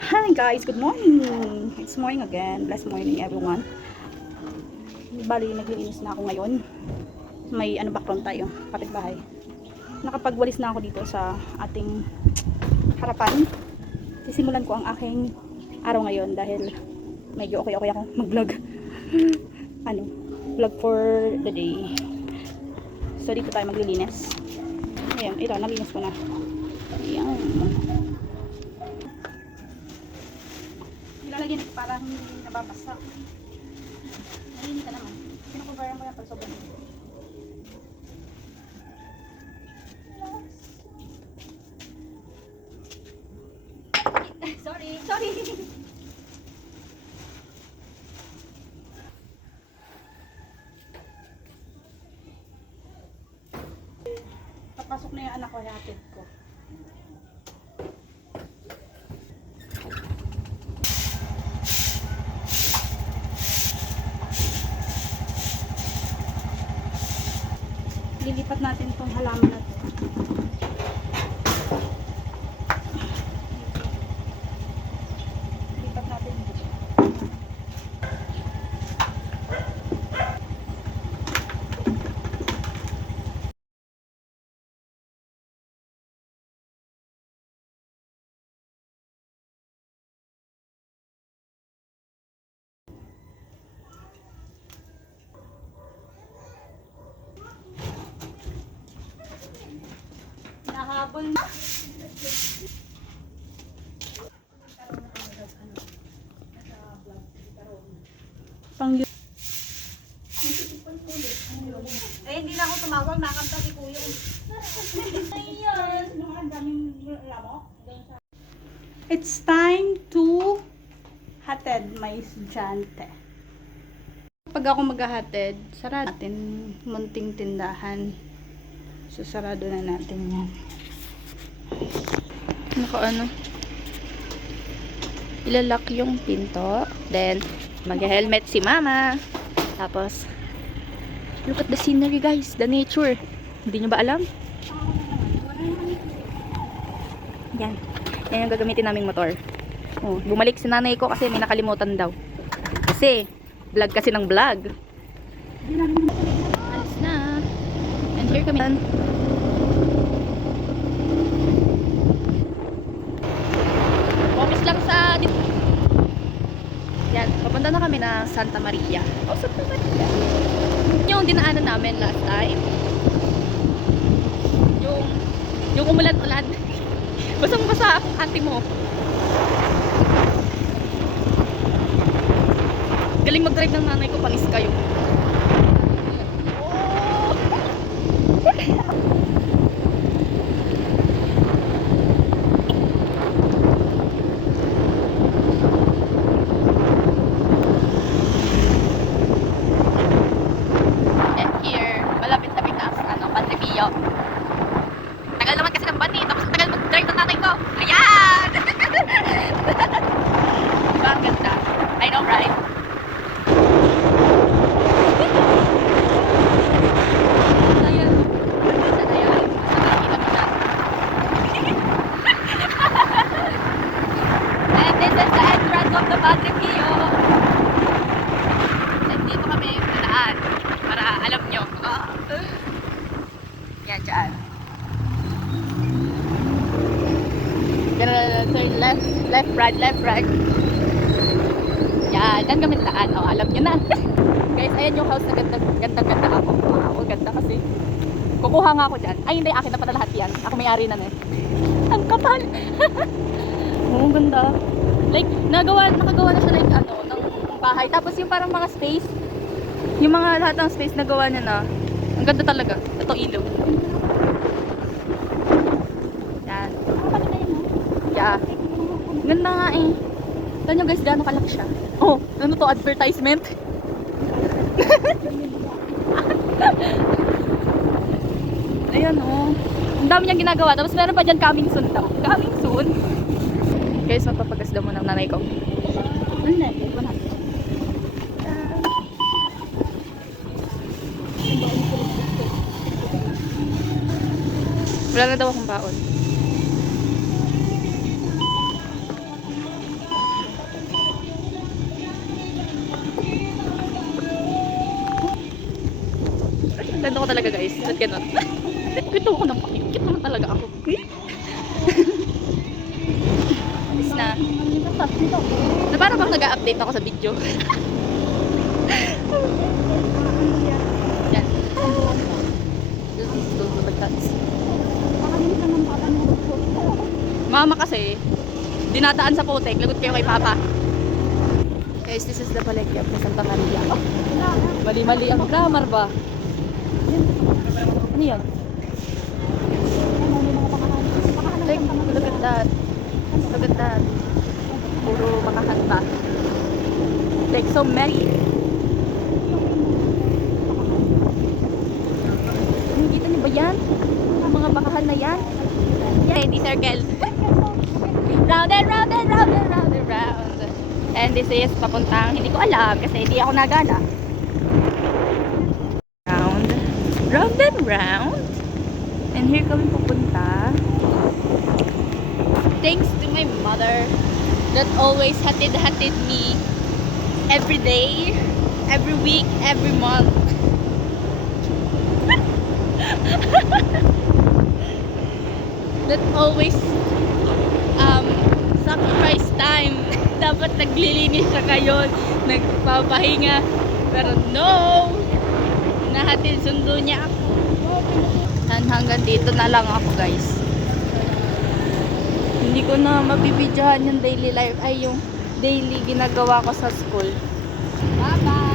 Hi guys, good morning. It's morning again. Blessed morning everyone. Bali, naglilinis na ako ngayon. May background tayo, kapitbahay. Nakapagwalis na ako dito sa ating harapan. Sisimulan ko ang aking araw ngayon dahil medyo okay ako mag-vlog. Vlog for the day. So dito tayo maglilinis. Ayan, ito, nalinis ko na. Ayan. Ilalagyan ito para hindi nababasa. Nalinis ka naman. Pinukubaran ko yan pag sobrang. Sorry. Papasok na yung anak ko, hatid ko. Lilipat natin itong halaman natin. Lipat natin dito. Nahabol na. Pang hindi na ako tumawag, nakanta si Kuya. It's time to hatid my estudyante. Pag ako maghahatid, sarado natin munting tindahan. So, sarado na natin yan. Ilalak yung pinto. Then, mag-helmet si mama. Tapos, look at the scenery guys. The nature. Hindi nyo ba alam? Yan. Yan yung gagamitin naming motor. Oh, bumalik si nanay ko kasi may nakalimutan daw. Kasi, vlog kasi ng vlog. Alis na. And here kami. Office lang sa yan, papunta na kami na Santa Maria. Oh, Santa Maria. Yung dinaanan namin last time. Yung umulan-ulan. Basang-basa ang ate mo. Galing mag-drive ng nanay ko, panis kayo. Tagal naman kasi ng van eh. Tapos tagal mag-drive ng nanay ko. Ayan! Diba ang ganda? I know, right? Ayan. Ayan. Basta nakikita mo na. And this is the entrance of the Padre Pio. And dito kami nadaan. Para alam nyo. Yan, dyan. Turn left, right. Yan, dyan kami daan. O, alam nyo na. Guys, ayan yung house na ganda ako. Wow, ganda kasi. Kukuha nga ako dyan. Ay, hindi, akin na pala lahat yan. Ako may-ari na eh. Ang kapal. Oo, ganda. Like, nakagawa na siya like, ng bahay. Tapos yung parang mga space, yung mga lahat ng space nagawa niya na. Ang ganda talaga. Ito, ilog. Yan. Yeah. Ganda nga eh. Tignan nyo guys, gano'ng kalaki siya. Oh, ano to? Advertisement? Ayan oh. Ang dami niyang ginagawa. Tapos meron pa dyan coming soon daw. Coming soon. Guys, magpapagasda mo ng nanay ko. Wala na daw akong baon. talaga guys. Ba't ganun? Kwento ko ng pakikit naman talaga ako. Alis na. Na para bang nag-update ako sa video. Yan. This is those are the cuts. Mama kasi, dinadaan sa Potek. Lagot kayo kay Papa. Guys, this is the Palecchio of Santa Maria. Oh, mali-mali ang grammar ba? Ano yan? Like, look at that. Look at that. Puro makakanta. Like, so many. Nakikita niyo ba yan? Ang mga bakahan na yan? Okay, the circle. Round and round and round and round and round. And this is papuntang, hindi ko alam kasi hindi ako nagana. Round. Round and round. And here kami pupunta. Thanks to my mother that always hatid me every day, every week, every month. That always sacrifice time. Dapat naglilinis siya ngayon, nagpapahinga. Pero no! Nahatid sundo niya ako. And hanggang dito na lang ako guys. Hindi ko na mabibidyohan yung daily life, ay yung daily ginagawa ko sa school. Bye bye!